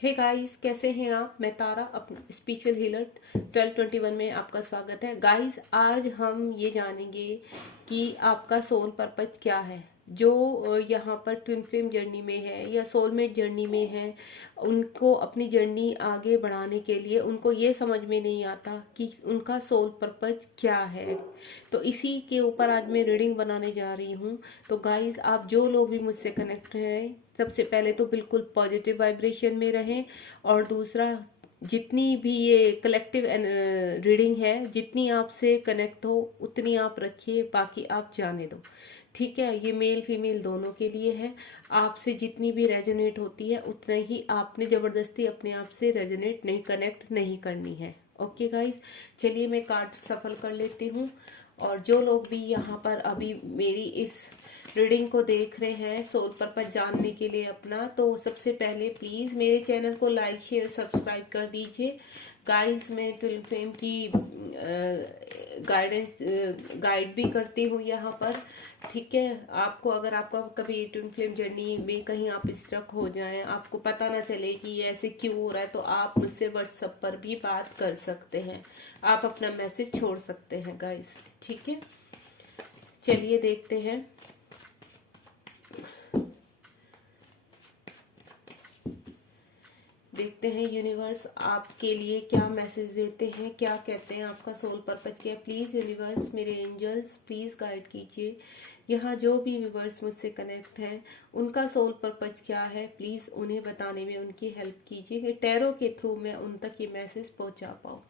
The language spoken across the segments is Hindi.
हे गाइस, कैसे हैं आप? मैं तारा, अपना स्पिरिचुअल हीलर 1221 में आपका स्वागत है। गाइस, आज हम ये जानेंगे कि आपका सोल पर्पज क्या है। जो यहाँ पर ट्विन फ्लेम जर्नी में है या सोलमेट जर्नी में है, उनको अपनी जर्नी आगे बढ़ाने के लिए उनको ये समझ में नहीं आता कि उनका सोल पर्पज क्या है। तो इसी के ऊपर आज मैं रीडिंग बनाने जा रही हूँ। तो गाइस, आप जो लोग भी मुझसे कनेक्ट हैं, सबसे पहले तो बिल्कुल पॉजिटिव वाइब्रेशन में रहें। और दूसरा, जितनी भी ये कलेक्टिव रीडिंग है, जितनी आपसे कनेक्ट हो उतनी आप रखिए, बाकी आप जाने दो। ठीक है, ये मेल फीमेल दोनों के लिए है। आपसे जितनी भी रेजोनेट होती है उतना ही, आपने जबरदस्ती अपने आप से रेजोनेट नहीं, कनेक्ट नहीं करनी है। ओके गाइस, चलिए मैं कार्ड सफल कर लेती हूँ। और जो लोग भी यहाँ पर अभी मेरी इस रीडिंग को देख रहे हैं सोल पर्पज जानने के लिए अपना, तो सबसे पहले प्लीज मेरे चैनल को लाइक शेयर सब्सक्राइब कर दीजिए। गाइस, मैं ट्विन फ्लेम की गाइड भी करती हूँ यहाँ पर। ठीक है, आपको अगर आपका कभी ट्विन फ्लेम जर्नी में कहीं आप स्ट्रक हो जाएं, आपको पता ना चले कि ये ऐसे क्यों हो रहा है, तो आप मुझसे व्हाट्सएप पर भी बात कर सकते हैं। आप अपना मैसेज छोड़ सकते हैं गाइस। ठीक है, चलिए देखते हैं। देखते हैं यूनिवर्स आपके लिए क्या मैसेज देते हैं, क्या कहते हैं, आपका सोल पर्पज क्या है। प्लीज यूनिवर्स, मेरे एंजल्स, प्लीज गाइड कीजिए। यहाँ जो भी व्यूवर्स मुझसे कनेक्ट हैं, उनका सोल पर्पज क्या है, प्लीज उन्हें बताने में उनकी हेल्प कीजिए कि टैरो के थ्रू मैं उन तक ये मैसेज पहुंचा पाऊँ।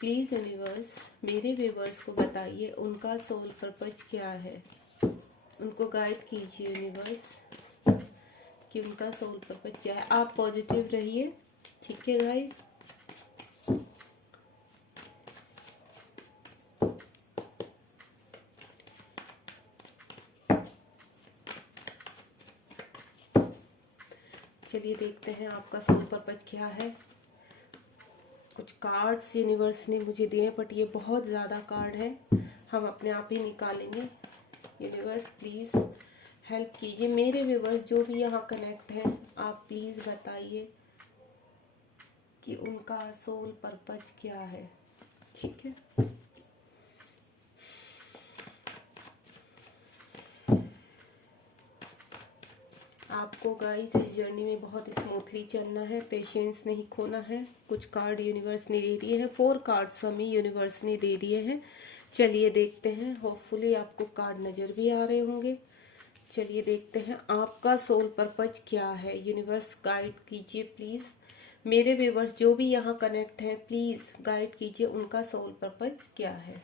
प्लीज यूनिवर्स, मेरे व्यूवर्स को बताइए उनका सोल पर्पज क्या है। उनको गाइड कीजिए यूनिवर्स कि उनका सोल पर्पज क्या है। आप पॉजिटिव रहिए। ठीक है गाइस, चलिए देखते हैं आपका सोल पर्पज क्या है। कुछ कार्ड्स यूनिवर्स ने मुझे दिए, बट ये बहुत ज़्यादा कार्ड है, हम अपने आप ही निकालेंगे। यूनिवर्स प्लीज़ हेल्प कीजिए। मेरे व्यूवर्स जो भी यहाँ कनेक्ट हैं, आप प्लीज़ बताइए कि उनका सोल पर्पज क्या है। ठीक है, आपको गाइस इस जर्नी में बहुत स्मूथली चलना है, पेशेंस नहीं खोना है। कुछ कार्ड यूनिवर्स ने दे दिए हैं, 4 कार्ड्स हमें यूनिवर्स ने दे दिए हैं। चलिए देखते हैं, होपफुली आपको कार्ड नज़र भी आ रहे होंगे। चलिए देखते हैं आपका सोल पर्पज क्या है। यूनिवर्स गाइड कीजिए प्लीज़। मेरे व्यूवर्स जो भी यहाँ कनेक्ट हैं, प्लीज़ गाइड कीजिए उनका सोल पर्पज क्या है।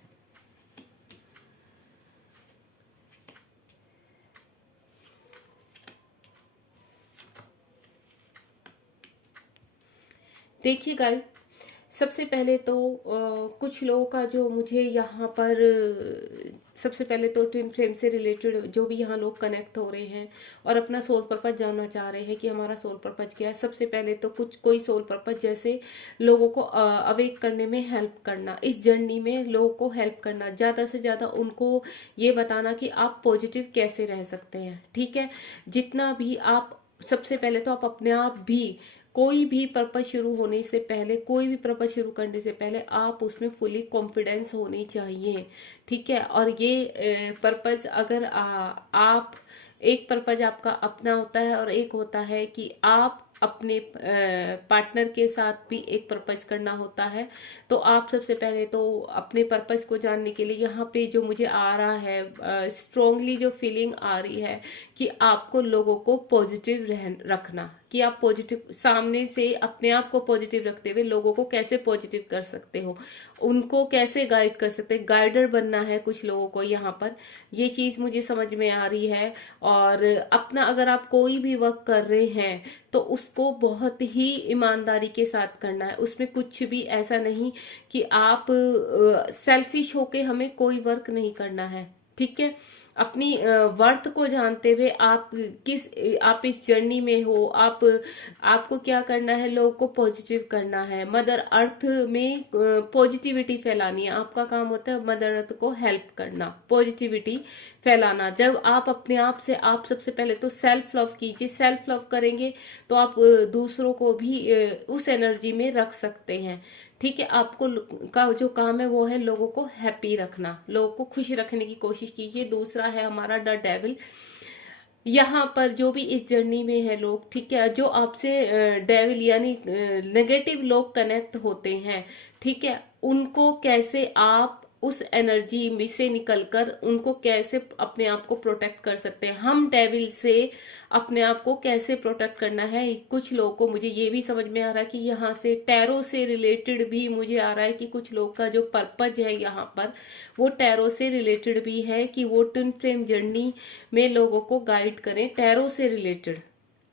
देखिए गाइस, सबसे पहले तो कुछ लोगों का जो मुझे यहाँ पर सबसे पहले तो ट्विन फ्लेम से रिलेटेड जो भी यहाँ लोग कनेक्ट हो रहे हैं और अपना सोल पर्पज जानना चाह रहे हैं कि हमारा सोल पर्पज क्या है। सबसे पहले तो कुछ कोई सोल पर्पज जैसे लोगों को अवेक करने में हेल्प करना, इस जर्नी में लोगों को हेल्प करना, ज़्यादा से ज़्यादा उनको ये बताना कि आप पॉजिटिव कैसे रह सकते हैं। ठीक है, जितना भी आप, सबसे पहले तो आप अपने आप भी, कोई भी पर्पज शुरू होने से पहले, कोई भी पर्पज शुरू करने से पहले आप उसमें फुली कॉन्फिडेंस होनी चाहिए। ठीक है, और ये पर्पज अगर आप, एक पर्पज आपका अपना होता है और एक होता है कि आप अपने पार्टनर के साथ भी एक पर्पज करना होता है। तो आप सबसे पहले तो अपने पर्पज को जानने के लिए यहाँ पे जो मुझे आ रहा है, स्ट्रोंगली जो फीलिंग आ रही है कि आपको लोगों को पॉजिटिव रखना, कि आप पॉजिटिव, सामने से अपने आप को पॉजिटिव रखते हुए लोगों को कैसे पॉजिटिव कर सकते हो, उनको कैसे गाइड कर सकते हैं, गाइडर बनना है कुछ लोगों को यहाँ पर। ये चीज मुझे समझ में आ रही है। और अपना, अगर आप कोई भी वर्क कर रहे हैं तो उसको बहुत ही ईमानदारी के साथ करना है। उसमें कुछ भी ऐसा नहीं कि आप सेल्फिश होके हमें कोई वर्क नहीं करना है। ठीक है, अपनी वर्थ को जानते हुए आप इस जर्नी में हो। आपको क्या करना है, लोगों को पॉजिटिव करना है, मदर अर्थ में पॉजिटिविटी फैलानी है। आपका काम होता है मदर अर्थ को हेल्प करना, पॉजिटिविटी फैलाना। जब आप अपने आप से, आप सबसे पहले तो सेल्फ लव कीजिए। सेल्फ लव करेंगे तो आप दूसरों को भी उस एनर्जी में रख सकते हैं। ठीक है, आपको का जो काम है वो है लोगों को हैप्पी रखना, लोगों को खुश रखने की कोशिश कीजिए। दूसरा है हमारा द डेविल। यहाँ पर जो भी इस जर्नी में है लोग, ठीक है, जो आपसे डेविल यानी नेगेटिव लोग कनेक्ट होते हैं, ठीक है, उनको कैसे आप उस एनर्जी में से निकलकर उनको कैसे अपने आप को प्रोटेक्ट कर सकते हैं। हम डेविल से अपने आप को कैसे प्रोटेक्ट करना है। कुछ लोगों को, मुझे ये भी समझ में आ रहा है कि यहाँ से टैरो से रिलेटेड भी मुझे आ रहा है कि कुछ लोग का जो पर्पज है यहाँ पर वो टैरो से रिलेटेड भी है, कि वो ट्विन फ्लेम जर्नी में लोगों को गाइड करें टैरो से रिलेटेड।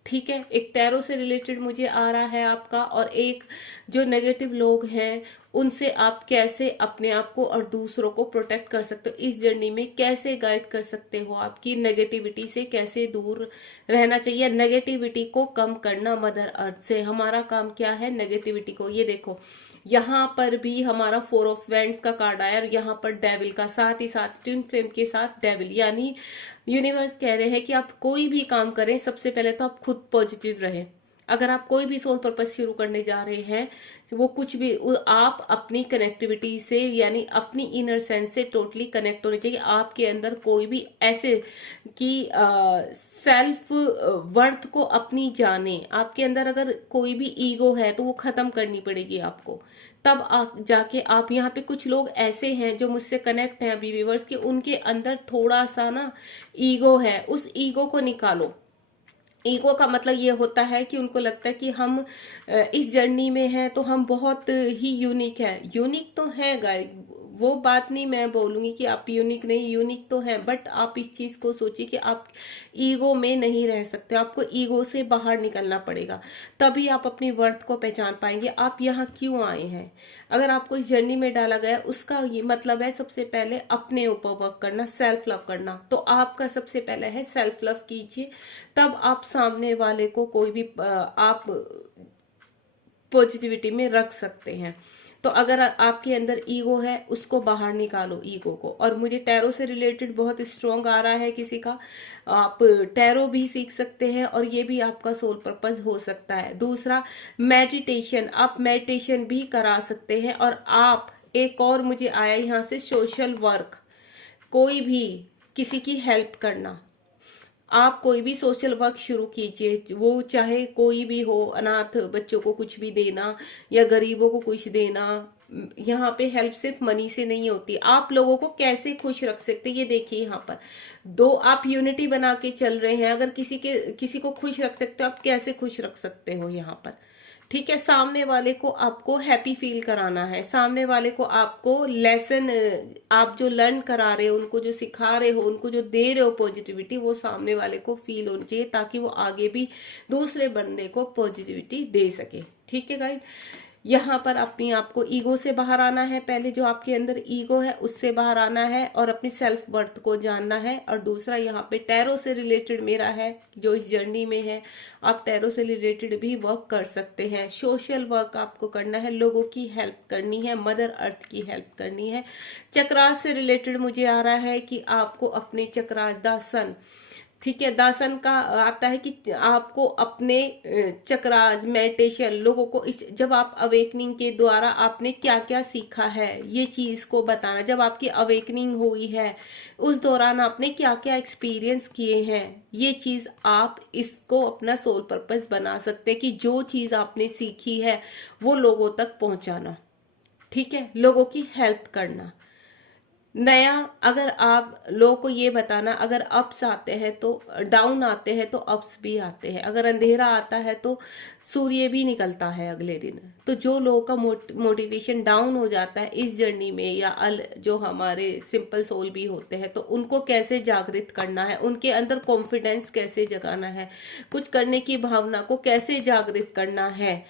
ठीक है, एक टैरो से रिलेटेड मुझे आ रहा है आपका, और एक जो नेगेटिव लोग हैं उनसे आप कैसे अपने आप को और दूसरों को प्रोटेक्ट कर सकते हो, इस जर्नी में कैसे गाइड कर सकते हो, आपकी नेगेटिविटी से कैसे दूर रहना चाहिए, नेगेटिविटी को कम करना। मदर अर्थ से हमारा काम क्या है, नेगेटिविटी को। ये देखो यहाँ पर भी हमारा 4 ऑफ वैंड्स का कार्ड आया, और यहाँ पर डेविल का, साथ ही साथ ट्विन फ्लेम के साथ डेविल। यानी यूनिवर्स कह रहे हैं कि आप कोई भी काम करें, सबसे पहले तो आप खुद पॉजिटिव रहें। अगर आप कोई भी सोल पर्पस शुरू करने जा रहे हैं, वो कुछ भी, आप अपनी कनेक्टिविटी से यानी अपनी इनर सेंस से टोटली कनेक्ट होने चाहिए। आपके अंदर कोई भी ऐसे कि सेल्फ वर्थ को अपनी जाने, आपके अंदर अगर कोई भी ईगो है तो वो खत्म करनी पड़ेगी आपको, तब आप जाके आप। यहाँ पे कुछ लोग ऐसे हैं जो मुझसे कनेक्ट हैं अभी व्यूवर्स, के उनके अंदर थोड़ा सा ना ईगो है, उस ईगो को निकालो। ईगो का मतलब ये होता है कि उनको लगता है कि हम इस जर्नी में हैं तो हम बहुत ही यूनिक है। यूनिक तो है गाइस, वो बात नहीं मैं बोलूंगी कि आप यूनिक नहीं, यूनिक तो है, बट आप इस चीज को सोचिए कि आप ईगो में नहीं रह सकते, आपको ईगो से बाहर निकलना पड़ेगा, तभी आप अपनी वर्थ को पहचान पाएंगे। आप यहाँ क्यों आए हैं, अगर आपको इस जर्नी में डाला गया, उसका ये मतलब है सबसे पहले अपने ऊपर वर्क करना, सेल्फ लव करना। तो आपका सबसे पहले है सेल्फ लव कीजिए, तब आप सामने वाले को कोई भी आप पॉजिटिविटी में रख सकते हैं। तो अगर आपके अंदर ईगो है, उसको बाहर निकालो ईगो को। और मुझे टैरो से रिलेटेड बहुत स्ट्रॉन्ग आ रहा है किसी का, आप टैरो भी सीख सकते हैं और ये भी आपका सोल पर्पस हो सकता है। दूसरा मेडिटेशन, आप मेडिटेशन भी करा सकते हैं। और आप, एक और मुझे आया यहाँ से, सोशल वर्क, कोई भी किसी की हेल्प करना। आप कोई भी सोशल वर्क शुरू कीजिए, वो चाहे कोई भी हो, अनाथ बच्चों को कुछ भी देना या गरीबों को कुछ देना। यहाँ पे हेल्प सिर्फ मनी से नहीं होती, आप लोगों को कैसे खुश रख सकते, ये देखिए यहाँ पर दो आप यूनिटी बना के चल रहे हैं। अगर किसी को खुश रख सकते हो, आप कैसे खुश रख सकते हो यहाँ पर। ठीक है, सामने वाले को आपको हैप्पी फील कराना है, सामने वाले को आपको लेसन, आप जो लर्न करा रहे हो, उनको जो सिखा रहे हो, उनको जो दे रहे हो पॉजिटिविटी, वो सामने वाले को फील होनी चाहिए, ताकि वो आगे भी दूसरे बंदे को पॉजिटिविटी दे सके। ठीक है गाइस, यहाँ पर अपनी आपको ईगो से बाहर आना है, पहले जो आपके अंदर ईगो है उससे बाहर आना है और अपनी सेल्फ वर्थ को जानना है। और दूसरा यहाँ पे टैरो से रिलेटेड मेरा है, जो इस जर्नी में है, आप टैरो से रिलेटेड भी वर्क कर सकते हैं। सोशल वर्क आपको करना है, लोगों की हेल्प करनी है, मदर अर्थ की हेल्प करनी है। चक्रास से रिलेटेड मुझे आ रहा है कि आपको अपने चक्रास दासन, ठीक है, दासन का आता है कि आपको अपने चक्रास मेडिटेशन, लोगों को जब आप अवेकनिंग के द्वारा आपने क्या क्या सीखा है, ये चीज को बताना। जब आपकी अवेकनिंग हुई है उस दौरान आपने क्या क्या एक्सपीरियंस किए हैं, ये चीज आप इसको अपना सोल पर्पस बना सकते हैं कि जो चीज आपने सीखी है वो लोगों तक पहुंचाना। ठीक है, लोगों की हेल्प करना। नया, अगर आप लोगों को ये बताना, अगर अप्स आते हैं तो डाउन आते हैं तो अप्स भी आते हैं, अगर अंधेरा आता है तो सूर्य भी निकलता है अगले दिन। तो जो लोगों का मोटिवेशन डाउन हो जाता है इस जर्नी में, या जो हमारे सिंपल सोल भी होते हैं, तो उनको कैसे जागृत करना है, उनके अंदर कॉन्फिडेंस कैसे जगाना है, कुछ करने की भावना को कैसे जागृत करना है,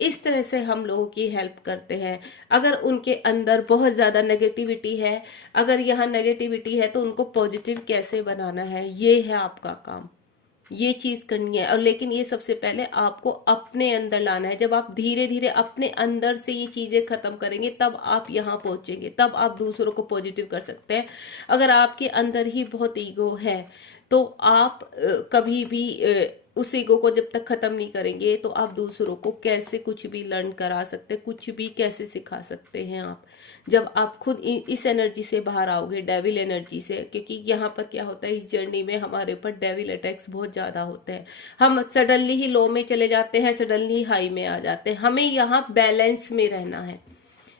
इस तरह से हम लोगों की हेल्प करते हैं। अगर उनके अंदर बहुत ज्यादा नेगेटिविटी है, अगर यहाँ नेगेटिविटी है, तो उनको पॉजिटिव कैसे बनाना है, ये है आपका काम, ये चीज करनी है। और लेकिन ये सबसे पहले आपको अपने अंदर लाना है। जब आप धीरे धीरे अपने अंदर से ये चीजें खत्म करेंगे, तब आप यहाँ पहुंचेंगे, तब आप दूसरों को पॉजिटिव कर सकते हैं। अगर आपके अंदर ही बहुत ईगो है, तो आप कभी भी उस ईगो को जब तक खत्म नहीं करेंगे, तो आप दूसरों को कैसे कुछ भी लर्न करा सकते हैं, कुछ भी कैसे सिखा सकते हैं आप, जब आप खुद इस एनर्जी से बाहर आओगे, डेविल एनर्जी से। क्योंकि यहाँ पर क्या होता है, इस जर्नी में हमारे ऊपर डेविल अटैक्स बहुत ज्यादा होते हैं। हम सडनली ही लो में चले जाते हैं, सडनली हाई में आ जाते हैं। हमें यहाँ बैलेंस में रहना है,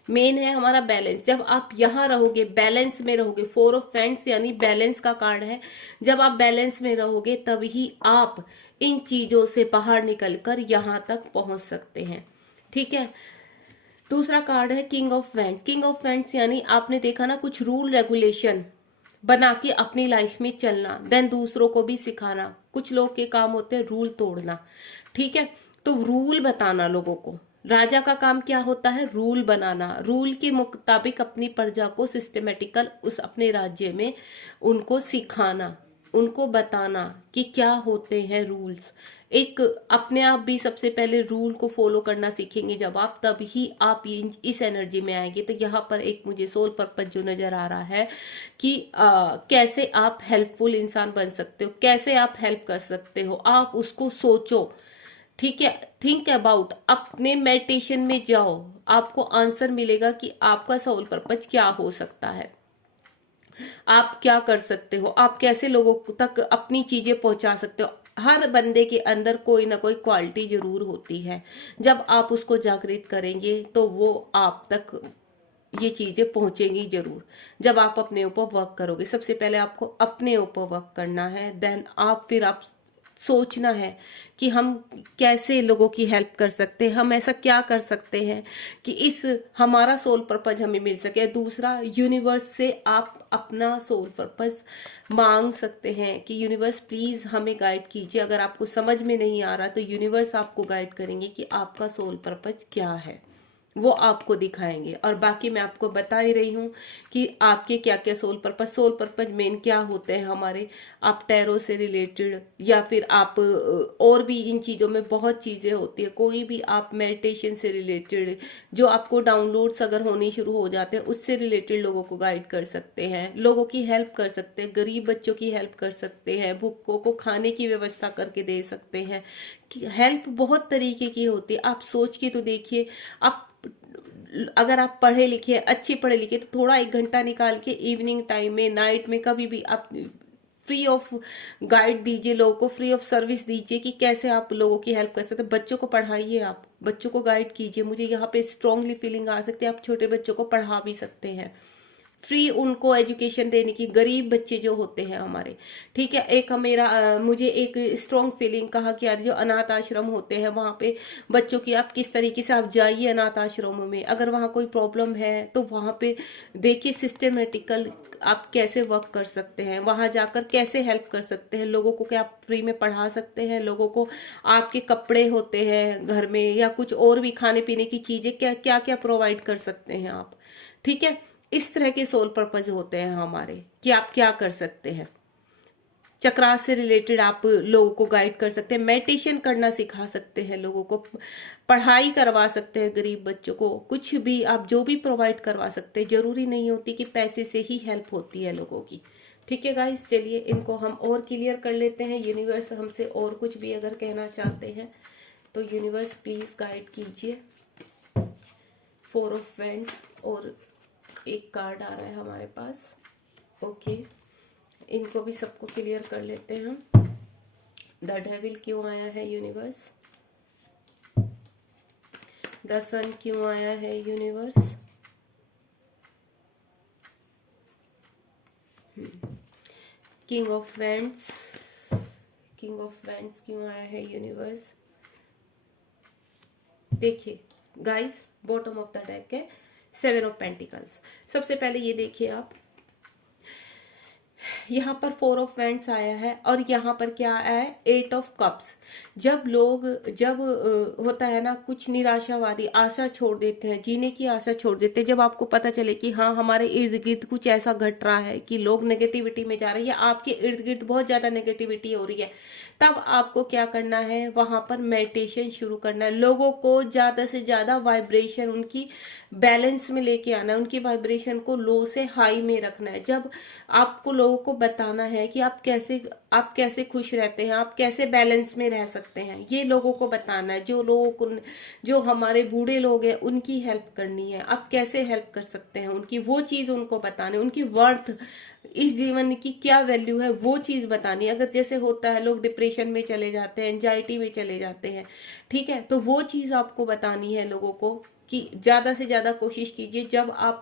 मेन है हमारा बैलेंस। जब आप यहाँ रहोगे, बैलेंस में रहोगे, 4 ऑफ फैंड्स यानी बैलेंस का कार्ड है। जब आप बैलेंस में रहोगे, तभी आप इन चीजों से बाहर निकलकर यहाँ तक पहुंच सकते हैं। ठीक है। दूसरा कार्ड है king of wands. King of wands यानी आपने देखा ना, कुछ रूल रेगुलेशन बना के अपनी लाइफ में चलना, देन दूसरों को भी सिखाना। कुछ लोग के काम होते हैं रूल तोड़ना, ठीक है, तो रूल बताना लोगों को। राजा का काम क्या होता है, रूल बनाना, रूल के मुताबिक अपनी प्रजा को सिस्टमेटिकल उस अपने राज्य में उनको सिखाना, उनको बताना कि क्या होते हैं रूल्स। एक अपने आप भी सबसे पहले रूल को फॉलो करना सीखेंगे जब आप, तभी आप इस एनर्जी में आएंगे। तो यहाँ पर एक मुझे सोल पर्पस जो नजर आ रहा है कि कैसे आप हेल्पफुल इंसान बन सकते हो, कैसे आप हेल्प कर सकते हो, आप उसको सोचो। ठीक है, थिंक अबाउट, अपने मेडिटेशन में जाओ, आपको आंसर मिलेगा कि आपका सोल पर्पस क्या हो सकता है, आप क्या कर सकते हो, आप कैसे लोगों तक अपनी चीजें पहुंचा सकते हो। हर बंदे के अंदर कोई ना कोई क्वालिटी जरूर होती है। जब आप उसको जागृत करेंगे, तो वो आप तक ये चीजें पहुंचेंगी जरूर। जब आप अपने ऊपर वर्क करोगे, सबसे पहले आपको अपने ऊपर वर्क करना है, देन फिर आप सोचना है कि हम कैसे लोगों की हेल्प कर सकते हैं, हम ऐसा क्या कर सकते हैं कि इस हमारा सोल पर्पस हमें मिल सके। दूसरा, यूनिवर्स से आप अपना सोल पर्पस मांग सकते हैं कि यूनिवर्स प्लीज हमें गाइड कीजिए। अगर आपको समझ में नहीं आ रहा, तो यूनिवर्स आपको गाइड करेंगे कि आपका सोल पर्पस क्या है, वो आपको दिखाएंगे। और बाकी मैं आपको बता ही रही हूँ कि आपके क्या क्या सोल पर्पस मेन क्या होते हैं हमारे। आप टैरो से रिलेटेड, या फिर आप और भी इन चीज़ों में बहुत चीज़ें होती है, कोई भी आप मेडिटेशन से रिलेटेड जो आपको डाउनलोड्स अगर होनी शुरू हो जाते हैं, उससे रिलेटेड लोगों को गाइड कर सकते हैं, लोगों की हेल्प कर सकते हैं, गरीब बच्चों की हेल्प कर सकते हैं, भूखों को खाने की व्यवस्था करके दे सकते हैं। हेल्प बहुत तरीके की होती है, आप सोच के तो देखिए। आप अगर आप पढ़े लिखे, अच्छे पढ़े लिखे, तो थोड़ा 1 घंटा निकाल के इवनिंग टाइम में, नाइट में, कभी भी आप फ्री ऑफ गाइड दीजिए, लोगों को फ्री ऑफ सर्विस दीजिए कि कैसे आप लोगों की हेल्प कर सकते हैं। बच्चों को पढ़ाइए, आप बच्चों को गाइड कीजिए। मुझे यहाँ पे स्ट्रांगली फीलिंग आ सकती है, आप छोटे बच्चों को पढ़ा भी सकते हैं, फ्री उनको एजुकेशन देने की। गरीब बच्चे जो होते हैं हमारे, ठीक है, एक मेरा मुझे एक स्ट्रॉन्ग फीलिंग कहा कि यार जो अनाथ आश्रम होते हैं, वहाँ पे बच्चों की आप किस तरीके से आप जाइए अनाथ आश्रमों में, अगर वहाँ कोई प्रॉब्लम है तो वहाँ पे देखिए सिस्टमेटिकल आप कैसे वर्क कर सकते हैं, वहां जाकर कैसे हेल्प कर सकते हैं लोगों को, क्या आप फ्री में पढ़ा सकते हैं लोगों को। आपके कपड़े होते हैं घर में, या कुछ और भी खाने पीने की चीजें, क्या क्या क्या प्रोवाइड कर सकते हैं आप। ठीक है, इस तरह के सोल पर्पस होते हैं हमारे कि आप क्या कर सकते हैं। चक्रास से रिलेटेड आप लोगों को गाइड कर सकते हैं, मेडिटेशन करना सिखा सकते हैं लोगों को, पढ़ाई करवा सकते हैं गरीब बच्चों को, कुछ भी आप जो भी प्रोवाइड करवा सकते हैं। जरूरी नहीं होती कि पैसे से ही हेल्प होती है लोगों की। ठीक है गाइस, चलिए इनको हम और क्लियर कर लेते हैं। यूनिवर्स हमसे और कुछ भी अगर कहना चाहते हैं, तो यूनिवर्स प्लीज गाइड कीजिए। 4 ऑफ वैंड्स और एक कार्ड आ रहा है हमारे पास। ओके, इनको भी सबको क्लियर कर लेते हैं हम। द डेविल क्यों आया है यूनिवर्स, द सन क्यों आया है universe, king of wands, king of wands क्यों आया है यूनिवर्स। देखिए guys, bottom of the deck है 7 ऑफ पेंटिकल्स। सबसे पहले ये देखिए आप, यहाँ पर 4 ऑफ वैंड्स आया है और यहाँ पर क्या आया है, 8 ऑफ कप्स। जब होता है ना, कुछ निराशावादी आशा छोड़ देते हैं, जीने की आशा छोड़ देते हैं, जब आपको पता चले कि हाँ हमारे इर्द गिर्द कुछ ऐसा घट रहा है कि लोग नेगेटिविटी में जा रहे हैं या आपके इर्द गिर्द बहुत ज्यादा नेगेटिविटी हो रही है, तब आपको क्या करना है, वहां पर मेडिटेशन शुरू करना है। लोगों को ज्यादा से ज्यादा वाइब्रेशन उनकी बैलेंस में लेके आना है, उनकी वाइब्रेशन को लो से हाई में रखना है। जब आपको लोगों को बताना है कि आप कैसे खुश रहते हैं, आप कैसे बैलेंस में रह सकते हैं, ये लोगों को बताना है। जो हमारे बूढ़े लोग हैं उनकी हेल्प करनी है, आप कैसे हेल्प कर सकते हैं उनकी, वो चीज उनको बतानी, उनकी वर्थ, इस जीवन की क्या वैल्यू है, वो चीज बतानी। अगर जैसे होता है लोग डिप्रेशन में चले जाते हैं, एंजाइटी में चले जाते हैं, ठीक है, तो वो चीज आपको बतानी है लोगों को कि ज्यादा से ज्यादा कोशिश कीजिए। जब आप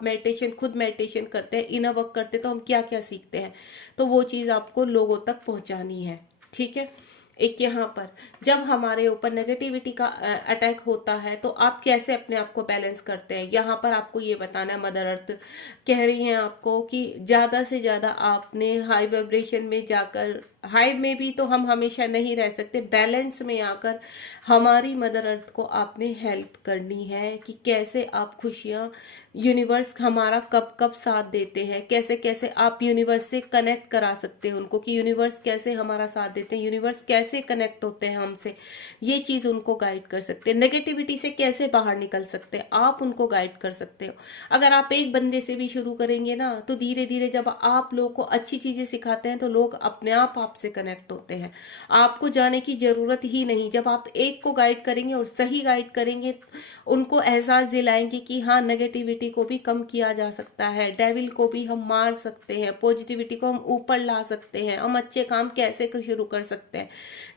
खुद मेडिटेशन करते हैं, इनर वर्क करते हैं, तो हम क्या क्या सीखते हैं, तो वो चीज आपको लोगों तक पहुंचानी है, ठीक है। एक यहाँ पर जब हमारे ऊपर नेगेटिविटी का अटैक होता है तो आप कैसे अपने आप को बैलेंस करते हैं, यहाँ पर आपको ये बताना है। मदर अर्थ कह रही हैं आपको कि ज्यादा से ज्यादा आपने हाई वाइब्रेशन में जाकर, हाई में भी तो हम हमेशा नहीं रह सकते, बैलेंस में आकर हमारी मदर अर्थ को आपने हेल्प करनी है कि कैसे आप खुशियां, यूनिवर्स हमारा कब कब साथ देते हैं, कैसे कैसे आप यूनिवर्स से कनेक्ट करा सकते हैं उनको, कि यूनिवर्स कैसे हमारा साथ देते हैं, यूनिवर्स कैसे कनेक्ट होते हैं हमसे, ये चीज उनको गाइड कर सकते हैं। नेगेटिविटी से कैसे बाहर निकल सकते हैं, आप उनको गाइड कर सकते हो। अगर आप एक बंदे से भी शुरू करेंगे ना, तो धीरे धीरे जब आप लोगों को अच्छी चीजें सिखाते हैं तो लोग अपने आप आपसे कनेक्ट होते हैं, आपको जाने की जरूरत ही नहीं। जब आप एक को गाइड करेंगे और सही गाइड करेंगे, उनको एहसास दिलाएंगे कि हाँ नेगेटिविटी को भी कम किया जा सकता है, डेविल को भी हम मार सकते हैं, पॉजिटिविटी को हम ऊपर ला सकते हैं, हम अच्छे काम कैसे शुरू कर सकते हैं।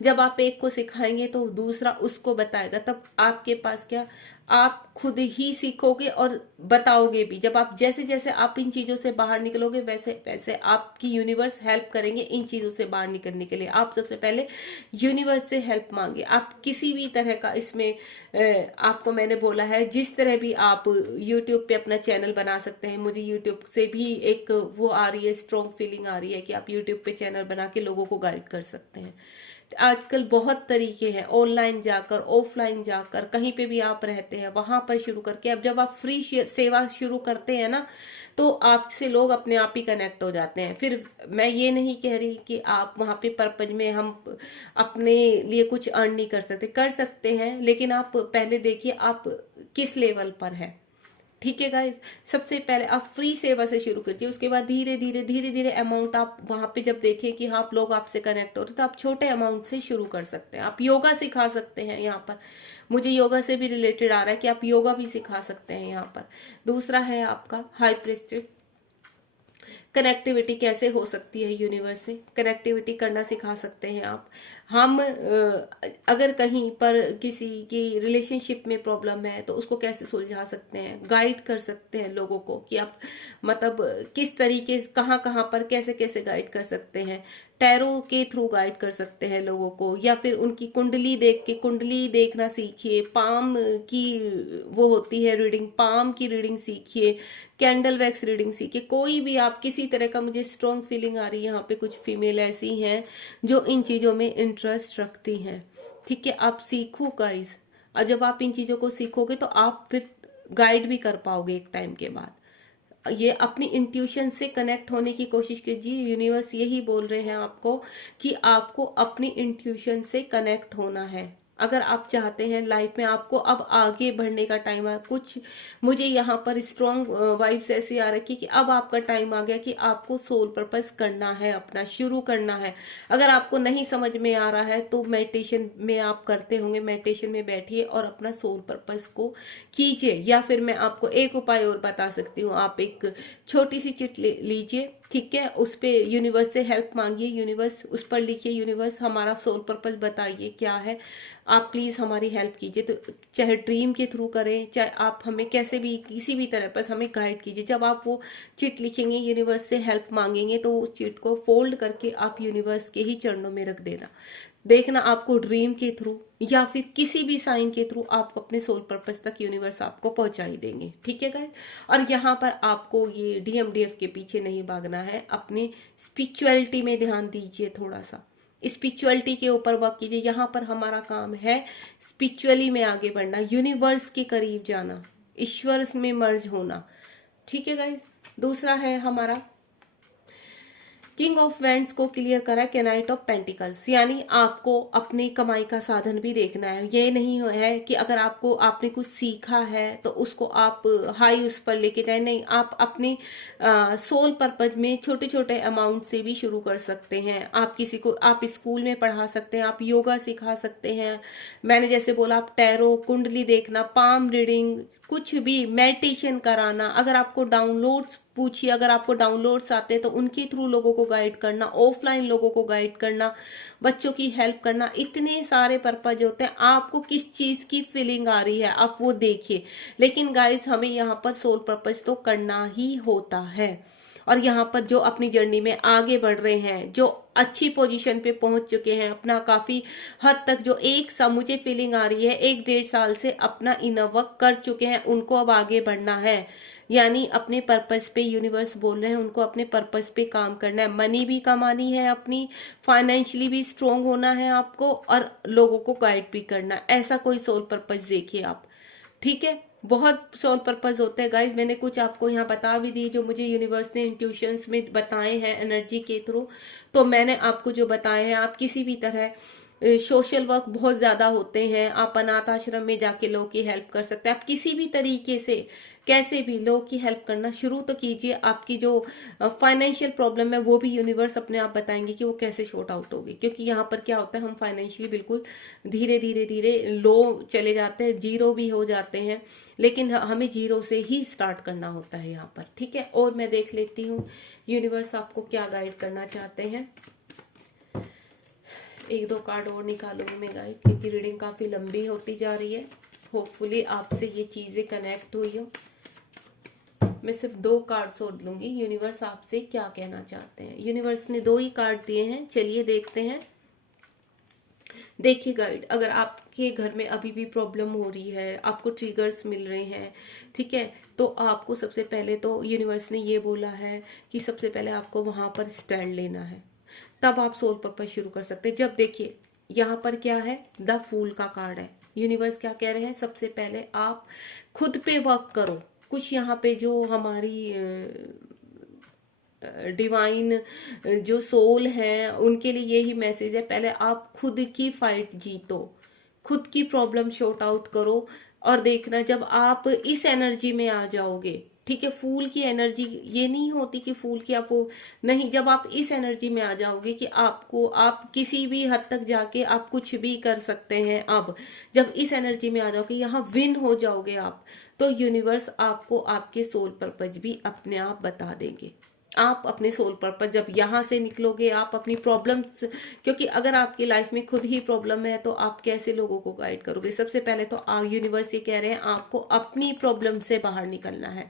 जब आप एक को सिखाएंगे तो दूसरा उसको बताएगा, तब आपके पास क्या, आप खुद ही सीखोगे और बताओगे भी। जब आप जैसे जैसे आप इन चीजों से बाहर निकलोगे, वैसे वैसे आपकी यूनिवर्स हेल्प करेंगे इन चीजों से बाहर निकलने के लिए। आप सबसे पहले यूनिवर्स से हेल्प मांगे। आप किसी भी तरह का इसमें आपको मैंने बोला है, जिस तरह भी आप यूट्यूब पे अपना चैनल बना सकते हैं। मुझे यूट्यूब से भी एक वो आ रही है, स्ट्रॉन्ग फीलिंग आ रही है कि आप यूट्यूब पे चैनल बना के लोगों को गाइड कर सकते हैं। आजकल बहुत तरीके हैं, ऑनलाइन जाकर, ऑफलाइन जाकर, कहीं पे भी आप रहते हैं वहां पर शुरू करके। अब जब आप फ्री सेवा शुरू करते हैं ना, तो आपसे लोग अपने आप ही कनेक्ट हो जाते हैं। फिर मैं ये नहीं कह रही कि आप वहां पे पर्पज में हम अपने लिए कुछ अर्न नहीं कर सकते हैं, लेकिन आप पहले देखिए आप किस लेवल पर है, ठीक है गाइस। सबसे पहले आप फ्री सेवा से शुरू कीजिए, उसके बाद धीरे धीरे अमाउंट आप वहां पे जब देखें कि हाँ लोग आपसे कनेक्ट हो रहे, तो आप छोटे अमाउंट से शुरू कर सकते हैं। आप योगा सिखा सकते हैं, यहाँ पर मुझे योगा से भी रिलेटेड आ रहा है कि आप योगा भी सिखा सकते हैं यहाँ पर। दूसरा है आपका हाई प्रेस्टेज, कनेक्टिविटी कैसे हो सकती है, यूनिवर्स से कनेक्टिविटी करना सिखा सकते हैं आप। हम अगर कहीं पर किसी की रिलेशनशिप में प्रॉब्लम है तो उसको कैसे सुलझा सकते हैं, गाइड कर सकते हैं लोगों को कि आप मतलब किस तरीके, कहाँ कहाँ पर कैसे कैसे गाइड कर सकते हैं। टैरो के थ्रू गाइड कर सकते हैं लोगों को, या फिर उनकी कुंडली देख के, कुंडली देखना सीखिए। पाम की वो होती है रीडिंग, पाम की रीडिंग सीखिए, कैंडल वैक्स रीडिंग सीखिए। कोई भी आप किसी तरह का, मुझे स्ट्रॉन्ग फीलिंग आ रही है यहाँ पे कुछ फीमेल ऐसी हैं जो इन चीजों में इंटरेस्ट रखती हैं, ठीक है। आप सीखो गाइस, और जब आप इन चीजों को सीखोगे तो आप फिर गाइड भी कर पाओगे एक टाइम के बाद। ये अपनी इंट्यूशन से कनेक्ट होने की कोशिश कीजिए। यूनिवर्स यही बोल रहे हैं आपको कि आपको अपनी इंट्यूशन से कनेक्ट होना है। अगर आप चाहते हैं लाइफ में आपको अब आगे बढ़ने का टाइम है, कुछ मुझे यहाँ पर स्ट्रॉन्ग वाइब्स ऐसी आ रखी कि अब आपका टाइम आ गया कि आपको सोल पर्पस करना है, अपना शुरू करना है। अगर आपको नहीं समझ में आ रहा है तो मेडिटेशन में आप करते होंगे, मेडिटेशन में बैठिए और अपना सोल पर्पस को कीजिए। या फिर मैं आपको एक उपाय और बता सकती हूँ, आप एक छोटी सी चिट लीजिए, ठीक है, उस पे यूनिवर्स से हेल्प मांगिए, यूनिवर्स उस पर लिखिए, यूनिवर्स हमारा सोल पर्पस बताइए क्या है, आप प्लीज हमारी हेल्प कीजिए। तो चाहे ड्रीम के थ्रू करें, चाहे आप हमें कैसे भी, किसी भी तरह पर हमें गाइड कीजिए। जब आप वो चिट लिखेंगे, यूनिवर्स से हेल्प मांगेंगे, तो उस चिट को फोल्ड करके आप यूनिवर्स के ही चरणों में रख देना। देखना आपको ड्रीम के थ्रू या फिर किसी भी साइन के थ्रू आप अपने सोल पर्पस तक यूनिवर्स आपको पहुंचा ही देंगे। ठीक है गाइस, और यहाँ पर आपको ये डीएमडीएफ के पीछे नहीं भागना है, अपने स्पिरिचुअलिटी में ध्यान दीजिए, थोड़ा सा स्पिरिचुअलिटी के ऊपर वर्क कीजिए। यहाँ पर हमारा काम है स्पिरिचुअली में आगे बढ़ना, यूनिवर्स के करीब जाना, ईश्वर में मर्ज होना। ठीक है गाइस, दूसरा है हमारा किंग ऑफ वैंड्स को क्लियर करा है नाइट ऑफ पेंटिकल्स, यानी आपको अपनी कमाई का साधन भी देखना है। ये नहीं है कि अगर आपने कुछ सीखा है तो उसको आप हाई उस पर लेके जाए, नहीं, आप अपने सोल पर्पज में छोटे छोटे अमाउंट से भी शुरू कर सकते हैं। आप किसी को आप स्कूल में पढ़ा सकते हैं, आप योगा सिखा सकते हैं, मैंने जैसे बोला आप टैरो, कुंडली देखना, पाम रीडिंग, कुछ भी मेडिटेशन कराना। अगर आपको डाउनलोड्स पूछिए, अगर आपको डाउनलोड्स आते हैं तो उनके थ्रू लोगों को गाइड करना, ऑफलाइन लोगों को गाइड करना, बच्चों की हेल्प करना, इतने सारे पर्पज होते हैं। आपको किस चीज की फीलिंग आ रही है आप वो देखिए, लेकिन गाइस हमें यहाँ पर सोल पर्पज तो करना ही होता है। और यहाँ पर जो अपनी जर्नी में आगे बढ़ रहे हैं, जो अच्छी पोजीशन पे पहुंच चुके हैं, अपना काफी हद तक जो एक सा मुझे फीलिंग आ रही है 1-1.5 साल से अपना इनर वर्क कर चुके हैं, उनको अब आगे बढ़ना है। यानी अपने पर्पस पे यूनिवर्स बोल रहे हैं उनको अपने पर्पस पे काम करना है, मनी भी कमानी है, अपनी फाइनेंशियली भी स्ट्रोंग होना है आपको, और लोगों को गाइड भी करना है। ऐसा कोई सोल पर्पस देखिए आप। ठीक है, बहुत सोल पर्पस होते हैं गाइज, मैंने कुछ आपको यहाँ बता भी दी जो मुझे यूनिवर्स ने इंट्यूशंस में बताए हैं एनर्जी के थ्रू। तो मैंने आपको जो बताए हैं, आप किसी भी तरह सोशल वर्क बहुत ज्यादा होते हैं, आप अनाथ आश्रम में जाके लोगों की हेल्प कर सकते हैं। आप किसी भी तरीके से कैसे भी लोगों की हेल्प करना शुरू तो कीजिए। आपकी जो फाइनेंशियल प्रॉब्लम है वो भी यूनिवर्स अपने आप बताएंगे कि वो कैसे शॉर्ट आउट होगी, क्योंकि यहाँ पर क्या होता है, हम फाइनेंशियली बिल्कुल धीरे धीरे धीरे लो चले जाते हैं, जीरो भी हो जाते हैं, लेकिन हमें जीरो से ही स्टार्ट करना होता है यहाँ पर। ठीक है, और मैं देख लेती हूँ यूनिवर्स आपको क्या गाइड करना चाहते हैं। 1-2 कार्ड और निकालूंगी मैं गाइड, क्योंकि रीडिंग काफी लंबी होती जा रही है। होपफुली आपसे ये चीजें कनेक्ट हुई हो। मैं सिर्फ 2 कार्ड्स और लूंगी, यूनिवर्स आपसे क्या कहना चाहते हैं। यूनिवर्स ने 2 ही कार्ड दिए हैं, चलिए देखते हैं। देखिए गाइड, अगर आपके घर में अभी भी प्रॉब्लम हो रही है, आपको ट्रिगर्स मिल रहे हैं, ठीक है, तो आपको सबसे पहले तो यूनिवर्स ने ये बोला है कि सबसे पहले आपको वहां पर स्टैंड लेना है, तब आप सोल पर्पस शुरू कर सकते हैं। जब देखिए यहाँ पर क्या है, द फूल का कार्ड है। यूनिवर्स क्या कह रहे हैं, सबसे पहले आप खुद पे वर्क करो। कुछ यहाँ पे जो हमारी डिवाइन जो सोल है उनके लिए यही मैसेज है, पहले आप खुद की फाइट जीतो, खुद की प्रॉब्लम शॉर्ट आउट करो। और देखना जब आप इस एनर्जी में आ जाओगे, ठीक है, फूल की एनर्जी ये नहीं होती कि फूल की आपको नहीं, जब आप इस एनर्जी में आ जाओगे कि आपको आप किसी भी हद तक जाके आप कुछ भी कर सकते हैं, अब जब इस एनर्जी में आ जाओगे, यहाँ विन हो जाओगे आप, तो यूनिवर्स आपको आपके सोल पर्पज भी अपने आप बता देंगे। आप अपने सोल पर्पज जब यहाँ से निकलोगे, आप अपनी प्रॉब्लम्स, क्योंकि अगर आपकी लाइफ में खुद ही प्रॉब्लम है तो आप कैसे लोगों को गाइड करोगे। सबसे पहले तो यूनिवर्स ये कह रहे हैं आपको अपनी प्रॉब्लम से बाहर निकलना है।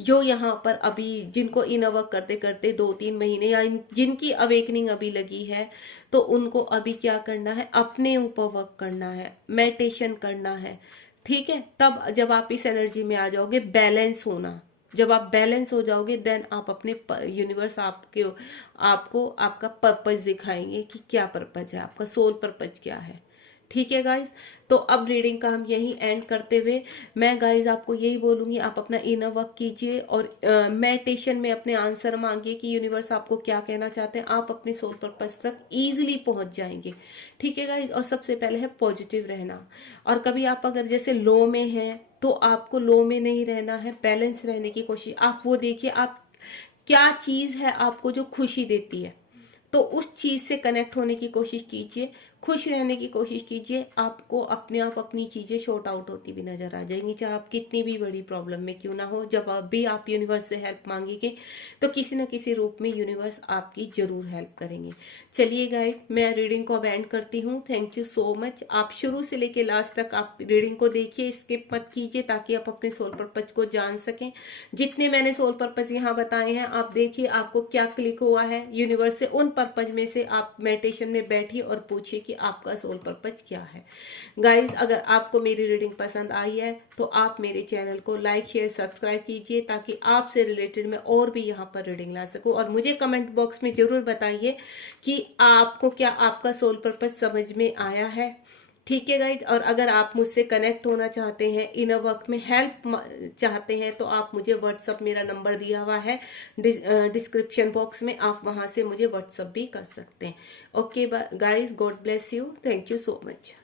जो यहाँ पर अभी जिनको इनर वर्क करते करते 2-3 महीने या जिनकी अवेकनिंग अभी लगी है, तो उनको अभी क्या करना है, अपने ऊपर वर्क करना है, मेडिटेशन करना है। ठीक है, तब जब आप इस एनर्जी में आ जाओगे, बैलेंस होना, जब आप बैलेंस हो जाओगे, देन आप अपने यूनिवर्स आपको आपका पर्पस दिखाएंगे कि क्या पर्पस है, आपका सोल पर्पस क्या है। ठीक है गाइज, तो अब रीडिंग का हम यही एंड करते हुए मैं गाइज आपको यही बोलूंगी, आप अपना इनर वर्क कीजिए और मेडिटेशन में अपने आंसर मांगिए कि यूनिवर्स आपको क्या कहना चाहते हैं। आप अपने सोल पर्पस तक इजीली पहुंच जाएंगे। ठीक है गाइज, और सबसे पहले है पॉजिटिव रहना। और कभी आप अगर जैसे लो में हैं तो आपको लो में नहीं रहना है, बैलेंस रहने की कोशिश। आप वो देखिए आप क्या चीज है आपको जो खुशी देती है, तो उस चीज से कनेक्ट होने की कोशिश कीजिए, खुश रहने की कोशिश कीजिए। आपको अपने आप अपनी चीजें शॉर्ट आउट होती भी नजर आ जाएंगी, चाहे आप कितनी भी बड़ी प्रॉब्लम में क्यों ना हो। जब भी आप यूनिवर्स से हेल्प मांगेंगे तो किसी न किसी रूप में यूनिवर्स आपकी जरूर हेल्प करेंगे। चलिए गाइड, मैं रीडिंग को अब एंड करती हूँ। Thank you so much. आप शुरू से लेके लास्ट तक आप रीडिंग को देखिए, स्किप मत कीजिए, ताकि आप अपने सोल पर्पज को जान सकें। जितने मैंने सोल पर्पज यहाँ बताए हैं आप देखिए आपको क्या क्लिक हुआ है यूनिवर्स से। उन पर्पज में से आप मेडिटेशन में बैठिए और पूछिए कि आपका सोल पर्पज क्या है। गाइज, अगर आपको मेरी रीडिंग पसंद आई है तो आप मेरे चैनल को लाइक शेयर सब्सक्राइब कीजिए, ताकि आपसे रिलेटेड मैं और भी यहाँ पर रीडिंग ला सकूं। और मुझे कमेंट बॉक्स में जरूर बताइए कि आपको क्या आपका सोल पर्पज समझ में आया है। ठीक है गाइज, और अगर आप मुझसे कनेक्ट होना चाहते हैं, इनर वर्क में हेल्प चाहते हैं, तो आप मुझे व्हाट्सअप, मेरा नंबर दिया हुआ है डिस्क्रिप्शन बॉक्स में, आप वहां से मुझे व्हाट्सअप भी कर सकते हैं। Okay guys, God bless you, thank you so much.